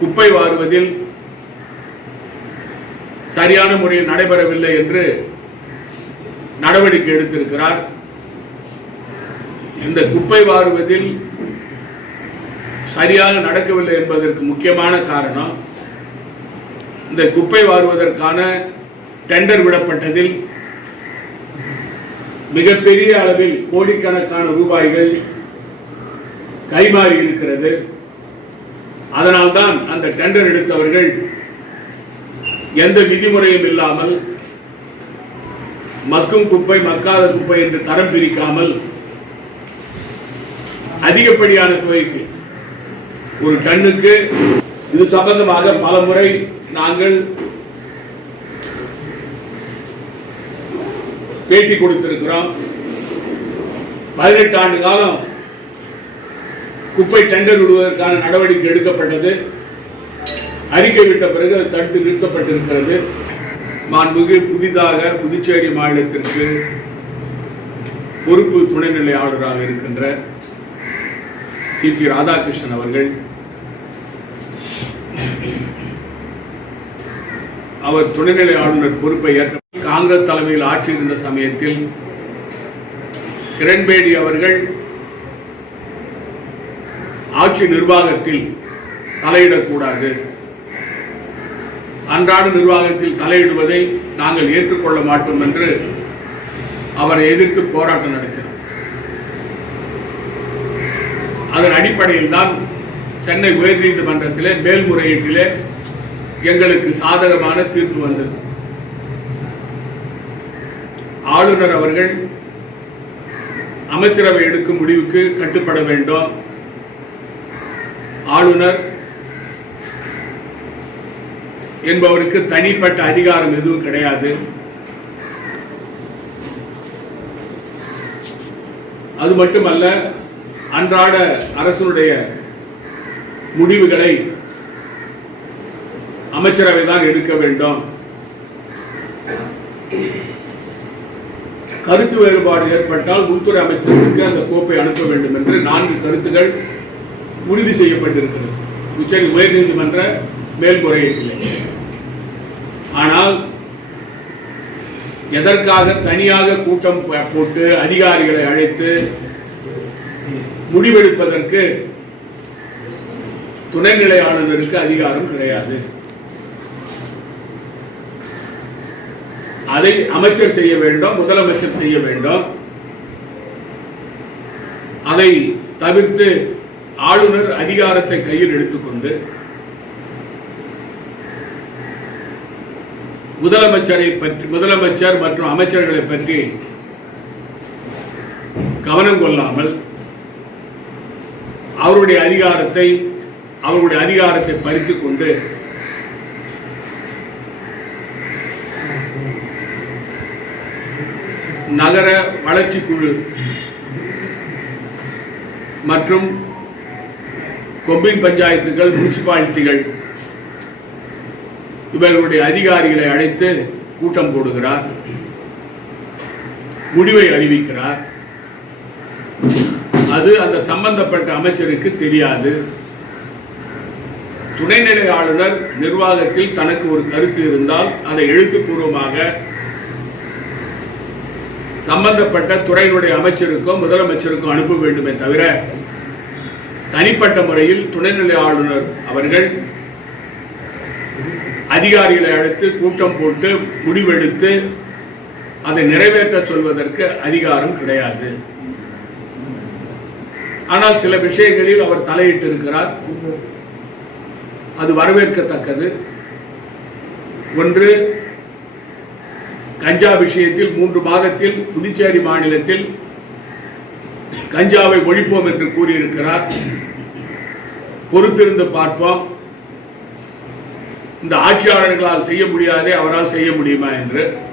குப்பை வாருவதில் சரியான முறையில் நடைபெறவில்லை என்று நடவடிக்கை எடுத்திருக்கிறார். இந்த குப்பை வாருவதில் சரியாக நடக்கவில்லை என்பதற்கு முக்கியமான காரணம் இந்த குப்பை வாருவதற்கான டெண்டர் விடப்பட்டதில் மிகப்பெரிய அளவில் கோடிக்கணக்கான ரூபாய்கள் கைமாறி இருக்கிறது. அதனால்தான் அந்த டெண்டர் எடுத்தவர்கள் எந்த விதிமுறையும் இல்லாமல் மக்கும் குப்பை மக்காத குப்பை என்று தரம் பிரிக்காமல் அதிகப்படியான தொகைக்கு ஒரு டன்னுக்கு இது சம்பந்தமாக பல முறை நாங்கள் பேட்டி கொடுத்திருக்கிறோம். பதினெட்டு ஆண்டு காலம் குப்பை டெண்டர் விடுவதற்கான நடவடிக்கை எடுக்கப்பட்டது. அறிக்கை விட்ட பிறகு அது தடுத்து நிறுத்தப்பட்டிருக்கிறது. மாண்புமிகு புதிதாக புதுச்சேரி மாநிலத்திற்கு பொறுப்பு துணைநிலை ஆளுநராக இருக்கின்ற சி பி ராதாகிருஷ்ணன் அவர்கள் அவர் துணைநிலை ஆளுநர் பொறுப்பை ஏற்ற காங்கிரஸ் தலைமையில் ஆட்சி இருந்த சமயத்தில் கிரண்பேடி அவர்கள் ஆட்சி நிர்வாகத்தில் தலையிடக்கூடாது. அன்றாட நிர்வாகத்தில் தலையிடுவதை நாங்கள் ஏற்றுக்கொள்ள மாட்டோம் என்று அவரை எதிர்த்து போராட்டம் நடத்தினோம். அதன் அடிப்படையில் தான் சென்னை உயர்நீதிமன்றத்திலே மேல்முறையீட்டிலே எங்களுக்கு சாதகமான தீர்ப்பு வந்தது. ஆளுநர் அவர்கள் அமைச்சரவை எடுக்கும் முடிவுக்கு கட்டுப்பட வேண்டும். ஆளுநர் என்பவருக்கு தனிப்பட்ட அதிகாரம் எதுவும் கிடையாது. அது மட்டுமல்ல அன்றாட அரசனுடைய முடிவுகளை அமைச்சரவை தான் எடுக்க வேண்டும். கருத்து வேறுபாடு ஏற்பட்டால் உள்துறை அமைச்சருக்கு அந்த கோப்பை அனுப்ப வேண்டும் என்று நான்கு கருத்துகள் உறுதி செய்யப்பட்டிருக்கிறது. உச்ச உயர்நீதிமன்ற மேல்முறையீட்டில் ஆனால் எதற்காக தனியாக கூட்டம் போட்டு அதிகாரிகளை அழைத்து முடிவெடுப்பதற்கு துணைநிலை ஆளுநருக்கு அதிகாரம் கிடையாது. அதை அமைச்சர் செய்ய வேண்டும் முதலமைச்சர் செய்ய வேண்டும். அதை தவிர்த்து ஆளுநர் அதிகாரத்தை கையில் எடுத்துக்கொண்டு முதலமைச்சரை பற்றி முதலமைச்சர் மற்றும் அமைச்சர்களை பற்றி கவனம் கொள்ளாமல் அவருடைய அதிகாரத்தை அவருடைய அதிகாரத்தை பறித்துக் கொண்டு நகர வளர்ச்சி குழு மற்றும் கொம்பின் பஞ்சாயத்துகள் முனிசிபாலிட்டிகள் இவர்களுடைய அதிகாரிகளை அழைத்து கூட்டம் போடுகிறார் முடிவை அறிவிக்கிறார். அது அந்த சம்பந்தப்பட்ட அமைச்சருக்கு தெரியாது. துணைநிலை ஆளுநர் நிர்வாகத்தில் தனக்கு ஒரு கருத்து இருந்தால் அதை எழுத்துப்பூர்வமாக சம்பந்தப்பட்ட துறையினுடைய அமைச்சருக்கும் முதலமைச்சருக்கும் அனுப்ப வேண்டுமே தவிர தனிப்பட்ட முறையில் துணைநிலை ஆளுநர் அவர்கள் அதிகாரிகளை அழைத்து கூட்டம் போட்டு முடிவெடுத்து அதை நிறைவேற்ற சொல்வதற்கு அதிகாரம் கிடையாது. ஆனால் சில விஷயங்களில் அவர் தலையிட்டு இருக்கிறார் அது வரவேற்கத்தக்கது. ஒன்று கஞ்சா விஷயத்தில் மூன்று மாதத்தில் புதுச்சேரி மாநிலத்தில் கஞ்சாவை ஒழிப்போம் என்று கூறியிருக்கிறார். பொறுத்திருந்து பார்ப்போம். இந்த ஆட்சியாளர்களால் செய்ய முடியாதே அவரால் செய்ய முடியுமா என்று.